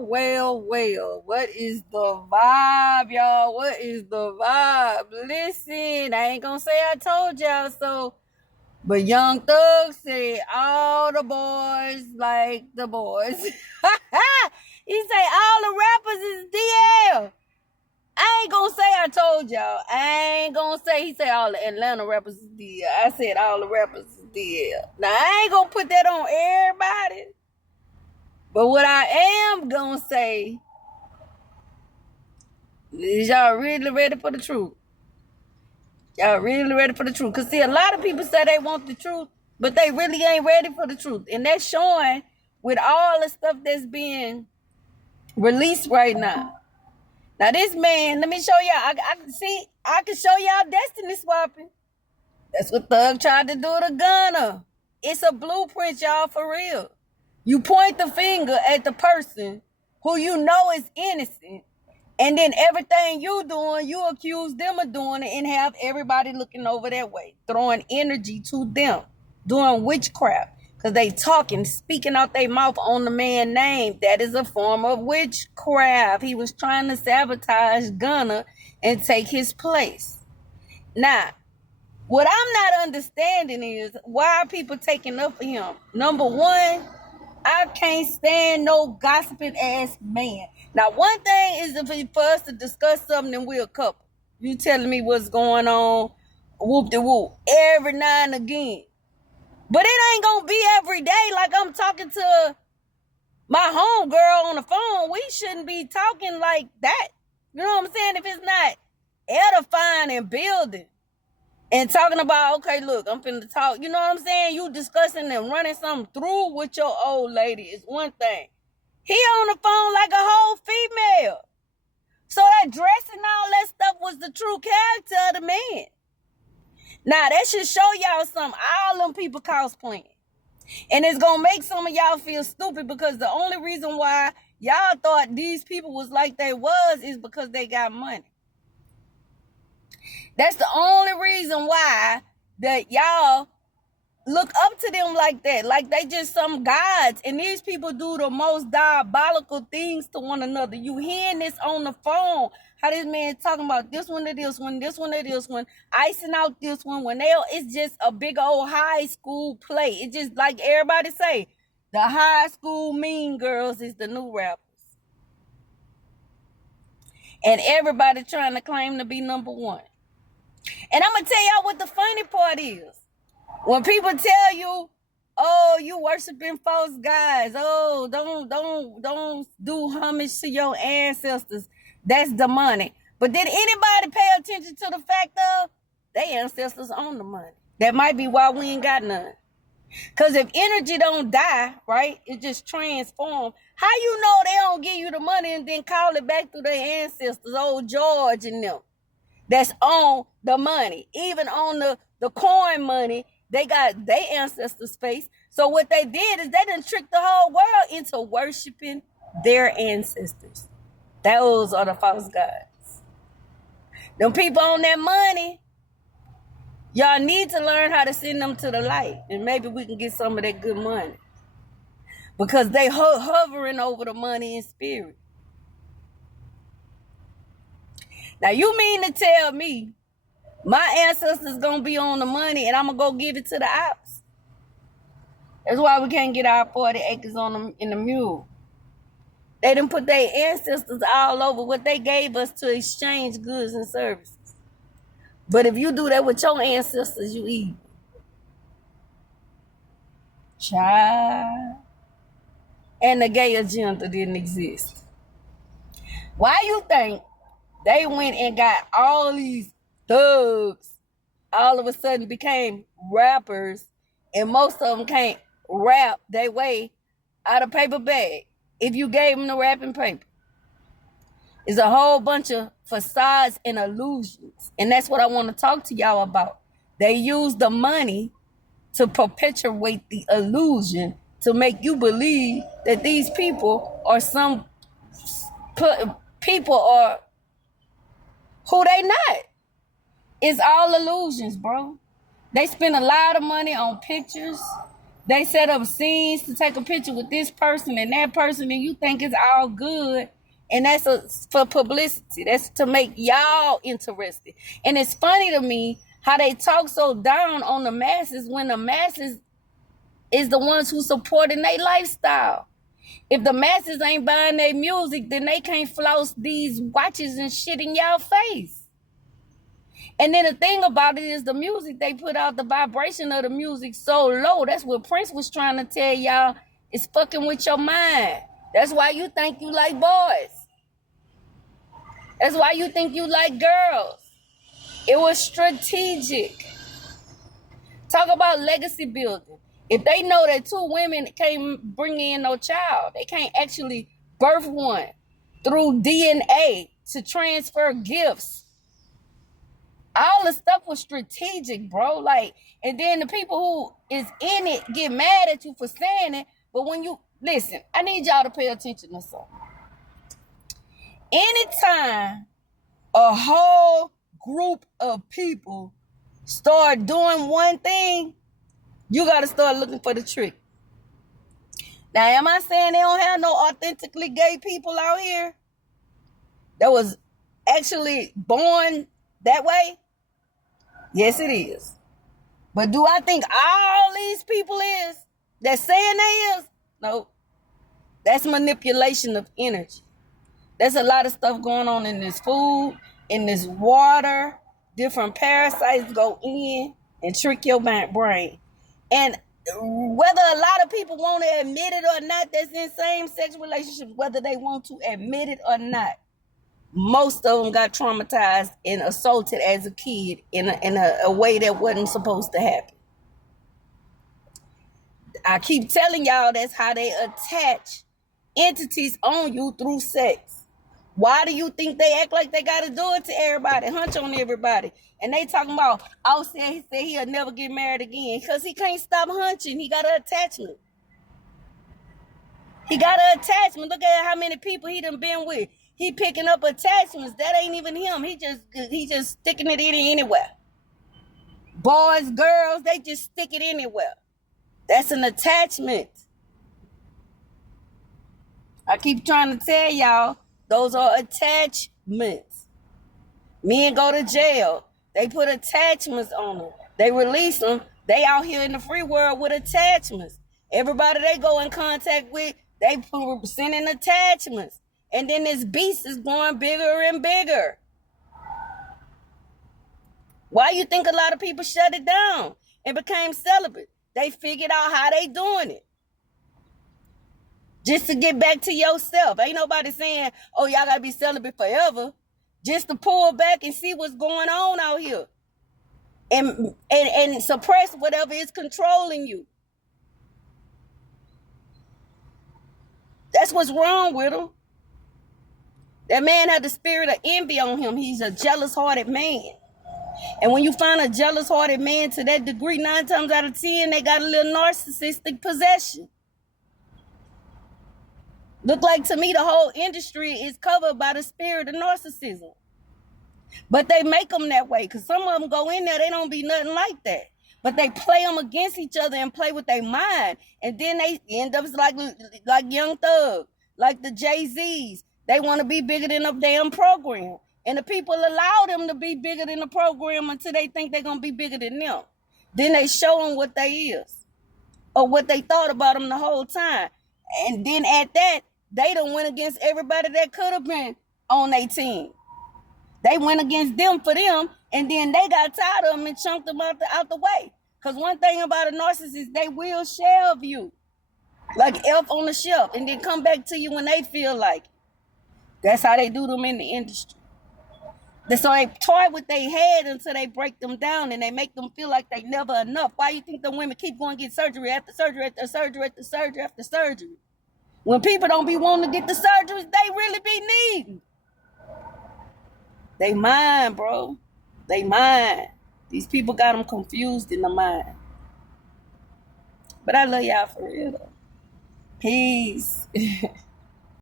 Well. What is the vibe, y'all? What is the vibe? Listen, I ain't gonna say I told y'all so, but Young Thug said all the boys like the boys. He say all the rappers is DL. I ain't gonna say I told y'all. I ain't gonna say he said all the Atlanta rappers is DL. I said all the rappers is DL. Now I ain't gonna put that on everybody. But what I am gonna say is y'all really ready for the truth. Y'all really ready for the truth. Cause see, a lot of people say they want the truth, but they really ain't ready for the truth. And that's showing with all the stuff that's being released right now. Now this man, let me show y'all. I can show y'all destiny swapping. That's what Thug tried to do to Gunna. It's a blueprint, y'all, for real. You point the finger at the person who you know is innocent, and then everything you doing, you accuse them of doing it and have everybody looking over that way, throwing energy to them, doing witchcraft, because they talking, speaking out their mouth on the man's name. That is a form of witchcraft. He was trying to sabotage Gunna and take his place. Now, what I'm not understanding is why are people taking up for him? Number one, I can't stand no gossiping ass man. Now, one thing is for us to discuss something and we're a couple. You telling me what's going on, whoop de whoop, every now and again. But it ain't gonna be every day like I'm talking to my homegirl on the phone. We shouldn't be talking like that. You know what I'm saying? If it's not edifying and building. And talking about, okay, look, I'm finna talk. You know what I'm saying? You discussing and running something through with your old lady is one thing. He on the phone like a whole female. So that dress and all that stuff was the true character of the man. Now, that should show y'all something. All them people cosplaying. And it's going to make some of y'all feel stupid because the only reason why y'all thought these people was like they was is because they got money. That's the only reason why that y'all look up to them like that. Like they just some gods. And these people do the most diabolical things to one another. You hearing this on the phone. How this man talking about this one to this one, this one to this one, icing out this one. It's just a big old high school play. It's just like everybody say, the high school mean girls is the new rappers. And everybody trying to claim to be number one. And I'm going to tell y'all what the funny part is. When people tell you, oh, you worshiping false gods. Oh, don't do homage to your ancestors. That's demonic. But did anybody pay attention to the fact of their ancestors own the money? That might be why we ain't got none. Because if energy don't die, right, it just transforms. How you know they don't give you the money and then call it back to their ancestors, old George and them? That's on the money. Even on the coin money, they got their ancestors' face. So what they did is they done tricked the whole world into worshiping their ancestors. Those are the false gods. Them people on that money, y'all need to learn how to send them to the light. And maybe we can get some of that good money. Because they hovering over the money in spirit. Now, you mean to tell me my ancestors going to be on the money and I'm going to go give it to the ops? That's why we can't get our 40 acres on them in the mule. They done put their ancestors all over what they gave us to exchange goods and services. But if you do that with your ancestors, you evil. Child. And the gay agenda didn't exist. Why you think they went and got all these thugs, all of a sudden became rappers, and most of them can't rap their way out of paper bag if you gave them the wrapping paper? It's a whole bunch of facades and illusions. And that's what I want to talk to y'all about. They use the money to perpetuate the illusion to make you believe that these people are some people are who they not. It's all illusions, bro. They spend a lot of money on pictures. They set up scenes to take a picture with this person and that person, and you think it's all good. And that's for publicity. That's to make y'all interested. And it's funny to me how they talk so down on the masses when the masses is the ones who supporting their lifestyle. If the masses ain't buying their music, then they can't floss these watches and shit in y'all face. And then the thing about it is the music they put out, the vibration of the music so low. That's what Prince was trying to tell y'all. It's fucking with your mind. That's why you think you like boys. That's why you think you like girls. It was strategic. Talk about legacy building. If they know that two women can't bring in no child, they can't actually birth one through DNA to transfer gifts. All the stuff was strategic, bro. Like, and then the people who is in it get mad at you for saying it. But when you listen, I need y'all to pay attention to something. Anytime a whole group of people start doing one thing, you got to start looking for the trick. Now, am I saying they don't have no authentically gay people out here that was actually born that way? Yes, it is. But do I think all these people is that saying they is? No. That's manipulation of energy. There's a lot of stuff going on in this food, in this water. Different parasites go in and trick your brain. And whether a lot of people want to admit it or not, that's in same-sex relationships, whether they want to admit it or not, most of them got traumatized and assaulted as a kid in a way that wasn't supposed to happen. I keep telling y'all that's how they attach entities on you through sex. Why do you think they act like they got to do it to everybody, hunch on everybody? And they talking about, he said he'll never get married again because he can't stop hunching. He got an attachment. He got an attachment. Look at how many people he done been with. He picking up attachments. That ain't even him. He just sticking it in anywhere. Boys, girls, they just stick it anywhere. That's an attachment. I keep trying to tell y'all, those are attachments. Men go to jail. They put attachments on them. They release them. They out here in the free world with attachments. Everybody they go in contact with, they sending attachments. And then this beast is going bigger and bigger. Why you think a lot of people shut it down and became celibate? They figured out how they doing it. Just to get back to yourself. Ain't nobody saying, oh, y'all got to be celibate forever. Just to pull back and see what's going on out here. And suppress whatever is controlling you. That's what's wrong with him. That man had the spirit of envy on him. He's a jealous-hearted man. And when you find a jealous-hearted man to that degree, 9 times out of 10, they got a little narcissistic possession. Look like to me the whole industry is covered by the spirit of narcissism. But they make them that way because some of them go in there, they don't be nothing like that. But they play them against each other and play with their mind. And then they end up like Young Thug, like the Jay-Z's. They want to be bigger than a damn program. And the people allow them to be bigger than the program until they think they're going to be bigger than them. Then they show them what they is or what they thought about them the whole time. And then at that, they done went against everybody that could have been on their team. They went against them for them, and then they got tired of them and chunked them out the way. Because one thing about a narcissist, they will shelve you like Elf on the shelf and then come back to you when they feel like it. That's how they do them in the industry. So they toy with their head until they break them down and they make them feel like they never enough. Why you think the women keep going to get surgery after surgery after surgery after surgery after surgery? When people don't be wanting to get the surgeries, they really be needing. They mind, bro. They mind. These people got them confused in the mind. But I love y'all for real, though. Peace.